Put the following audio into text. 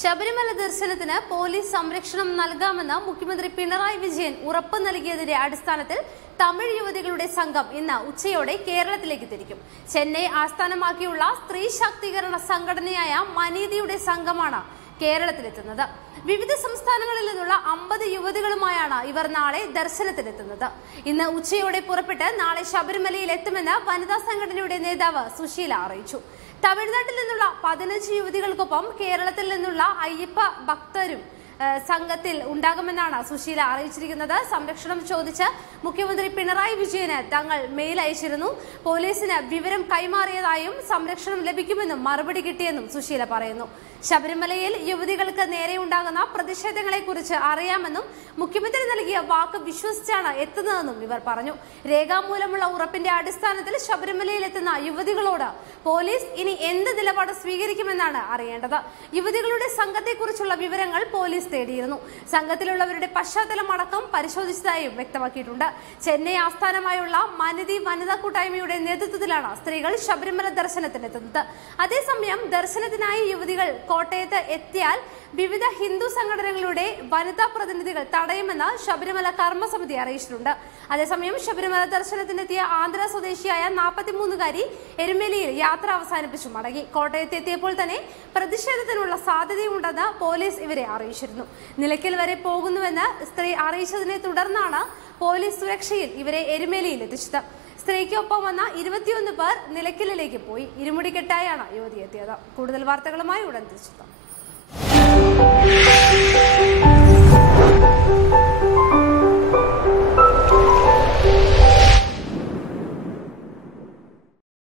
ശബരിമല ദർശനത്തിന് പോലീസ് സംരക്ഷണം നൽകാമെന്ന് മുഖ്യമന്ത്രി പിണറായി വിജയൻ ഉറപ്പ് നൽകിയതിന്റെ അടിസ്ഥാനത്തിൽ തമിഴ് യുവതികളുടെ സംഘം ഇന്ന് ഉച്ചയോടെ കേരളത്തിലേക്ക് തിരിക്കും. ചെന്നൈ ആസ്ഥാനമാക്കിയുള്ള സ്ത്രീ ശാക്തീകരണ സംഘടനയായ മനീതിയുടെ സംഘമാണ് കേരളത്തിലെത്തുന്നത്. വിവിധ സംസ്ഥാനങ്ങളിൽ നിന്നുള്ള അമ്പത് യുവതികളുമായാണ് ഇവർ നാളെ ദർശനത്തിനെത്തുന്നത്. ഇന്ന് ഉച്ചയോടെ പുറപ്പെട്ട് നാളെ ശബരിമലയിൽ എത്തുമെന്ന് വനിതാ സംഘടനയുടെ നേതാവ് സുശീല അറിയിച്ചു. തമിഴ്നാട്ടിൽ നിന്നുള്ള പതിനഞ്ച് യുവതികൾക്കൊപ്പം കേരളത്തിൽ നിന്നുള്ള അയ്യപ്പ ഭക്തരും സംഘത്തിൽ ഉണ്ടാകുമെന്നാണ് സുശീല അറിയിച്ചിരിക്കുന്നത്. സംരക്ഷണം ചോദിച്ച് മുഖ്യമന്ത്രി പിണറായി വിജയന് തങ്ങൾ മെയിൽ അയച്ചിരുന്നു. പോലീസിന് വിവരം കൈമാറിയതായും സംരക്ഷണം ലഭിക്കുമെന്നും മറുപടി കിട്ടിയെന്നും സുശീല പറയുന്നു. ശബരിമലയിൽ യുവതികൾക്ക് നേരെ ഉണ്ടാകുന്ന പ്രതിഷേധങ്ങളെ കുറിച്ച് അറിയാമെന്നും മുഖ്യമന്ത്രി നൽകിയ വാക്ക് വിശ്വസിച്ചാണ് എത്തുന്നതെന്നും ഇവർ പറഞ്ഞു. രേഖാമൂലമുള്ള ഉറപ്പിന്റെ അടിസ്ഥാനത്തിൽ ശബരിമലയിൽ എത്തുന്ന യുവതികളോട് പോലീസ് ഇനി എന്ത് നിലപാട് സ്വീകരിക്കുമെന്നാണ് അറിയേണ്ടത്. യുവതികളുടെ സംഘത്തെക്കുറിച്ചുള്ള വിവരങ്ങൾ പോലീസ് തേടിയിരുന്നു. സംഘത്തിലുള്ളവരുടെ പശ്ചാത്തലം അടക്കം പരിശോധിച്ചതായും വ്യക്തമാക്കിയിട്ടുണ്ട്. ചെന്നൈ ആസ്ഥാനമായുള്ള മനിതി വനിതാ കൂട്ടായ്മയുടെ നേതൃത്വത്തിലാണ് സ്ത്രീകൾ ശബരിമല ദർശനത്തിനെത്തുന്നത്. അതേസമയം ദർശനത്തിനായി യുവതികൾ കോട്ടയത്ത് എത്തിയാൽ വിവിധ ഹിന്ദു സംഘടനകളുടെ വനിതാ പ്രതിനിധികൾ തടയുമെന്ന് ശബരിമല കർമ്മസമിതി അറിയിച്ചിട്ടുണ്ട്. അതേസമയം ശബരിമല ദർശനത്തിനെത്തിയ ആന്ധ്ര സ്വദേശിയായ നാൽപ്പത്തിമൂന്നുകാരി എരുമേലിയിൽ യാത്ര അവസാനിപ്പിച്ചു മടങ്ങി. കോട്ടയത്ത് എത്തിയപ്പോൾ തന്നെ പ്രതിഷേധത്തിനുള്ള സാധ്യതയുണ്ടെന്ന് പോലീസ് ഇവരെ അറിയിച്ചിരുന്നു. നിലയ്ക്കൽ വരെ പോകുന്നുവെന്ന് സ്ത്രീ അറിയിച്ചതിനെ തുടർന്നാണ് പോലീസ് സുരക്ഷയിൽ ഇവരെ എരുമേലിയിൽ എത്തിച്ചത്. സ്ത്രീക്കൊപ്പം വന്ന ഇരുപത്തിയൊന്ന് പേർ നിലയ്ക്കലിലേക്ക് പോയി. ഇരുമുടിക്കെട്ടായാണ് യുവതി എത്തിയത് കൂടുതൽ വാർത്തകളുമായി ഉടൻ തിരിച്ചെത്താം.